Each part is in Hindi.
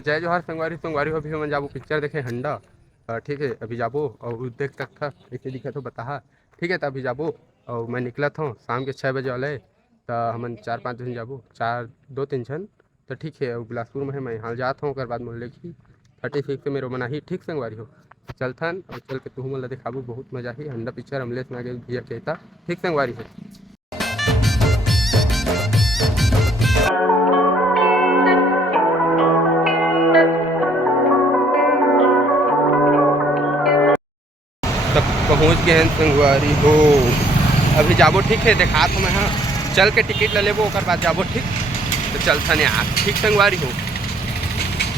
जय जोहार संगवारी संगवारी हो। अभी हम जाबो पिक्चर देखे हंडा। ठीक है अभी जाबो और देख तक था कैसे दिखा तो बता। ठीक है तो अभी जाबो और मैं निकला था शाम के 6 बजे वाले। तो हमन 4-5 जन जाबो, 2-3 जन। तो ठीक है बिलासपुर में है, मैं यहाँ जाता हूँ बाद मोल लेखी 36 से मेरे मना ही। ठीक संगवारी हो चलथन और चल के तू मन ला दिखाबू, बहुत मजा ही हंडा पिक्चर अमलेश नागे भैया कहता। ठीक संगवारी हो। तब पहुँच गए हैं संगवारी हो। अभी जाबो ठीक है देखा तो मैं, हाँ चल के टिकट ले लेबो और बाद जाबो। ठीक तो चलता नहीं यार। ठीक संगवारी हो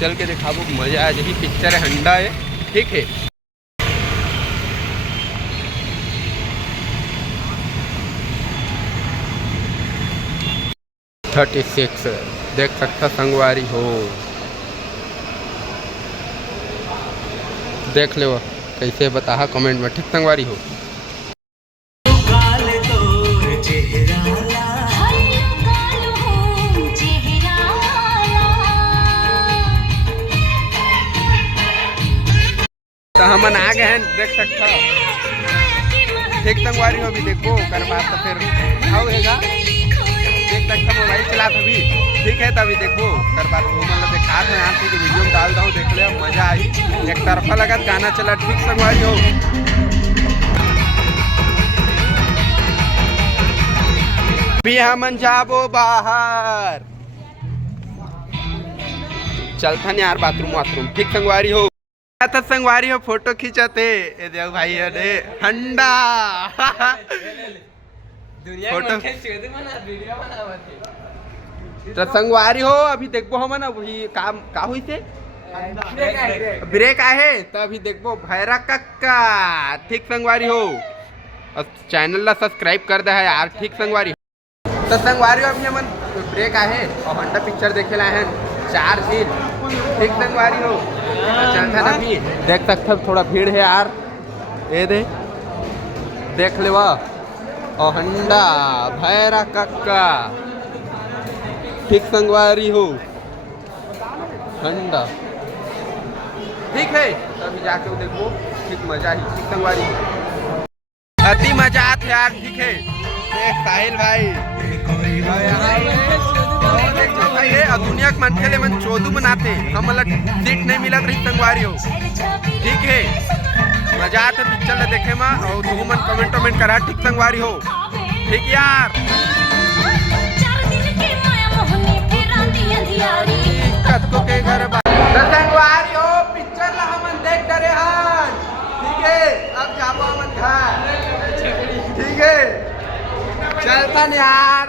चल के दिखाबो, मजा आ यही पिक्चर है हंडा है। ठीक है 36 देख सकता संगवारी हो, देख ले कैसे बता कमेंट में। ठीक संगवारी हो तो हमन आ गए हैं देख सकता। ठीक संगवारी हो अभी देखो कर बात तो फिर आओ हैगा देख सकता मोबाइल चला अभी। ठीक है तो अभी देखो कर बात मतलब देखा था यहाँ से वीडियो में डाल दूँ देख ले मजा आई। एक तरफा लगा गाना चला। ठीक संगवारी हो अभी हमन जाबो बाहर चलथन यार बाथरूम वाथरूम। ठीक संगवारी हो तो संगवारी हो फोटो खींचते ए देव भाई अरे हंडा फोटो तो संगवारी हो अभी देखबो हमन अभी काम का हुई थे ब्रेक आहे तो अभी देखबो भैरा कक्का। ठीक संगवारी हो चैनल ला सब्सक्राइब कर दे है यार। ठीक संगवारी तो संगवारी हो अभी हमन ब्रेक आहे और हंडा पिक्चर देखे ला है 4 दिन। ठीक संगवारी हो चलता ना भी देख सकते थोड़ा भीड़ है यार। ये देख ले और हंडा भैरा कक्का। ठीक संगवारी हो हंडा ठीक है तभी जाके देखो। ठीक मजा ही। ठीक संगवारी अति मजा आते यार। ठीक है देख साहिल भाई है दुनिया के मन खेले मन चोदू बनाते हम मतलब सीट नहीं मिला रही संगवारी हो। ठीक है मजा आते पिक्चर ले देखे में और तू मन कमेंट करा। ठीक संगवारी हो ठीक यार के घर संगवारी हो पिक्चर ला हमन देख डरे हन। ठीक है अब जाबो हमन घर। ठीक है चलता यार।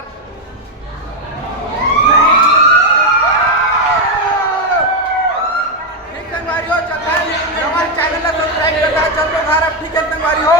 चैनल सब्सक्राइब करता चल घर। अब ठीक है संगवारी हो।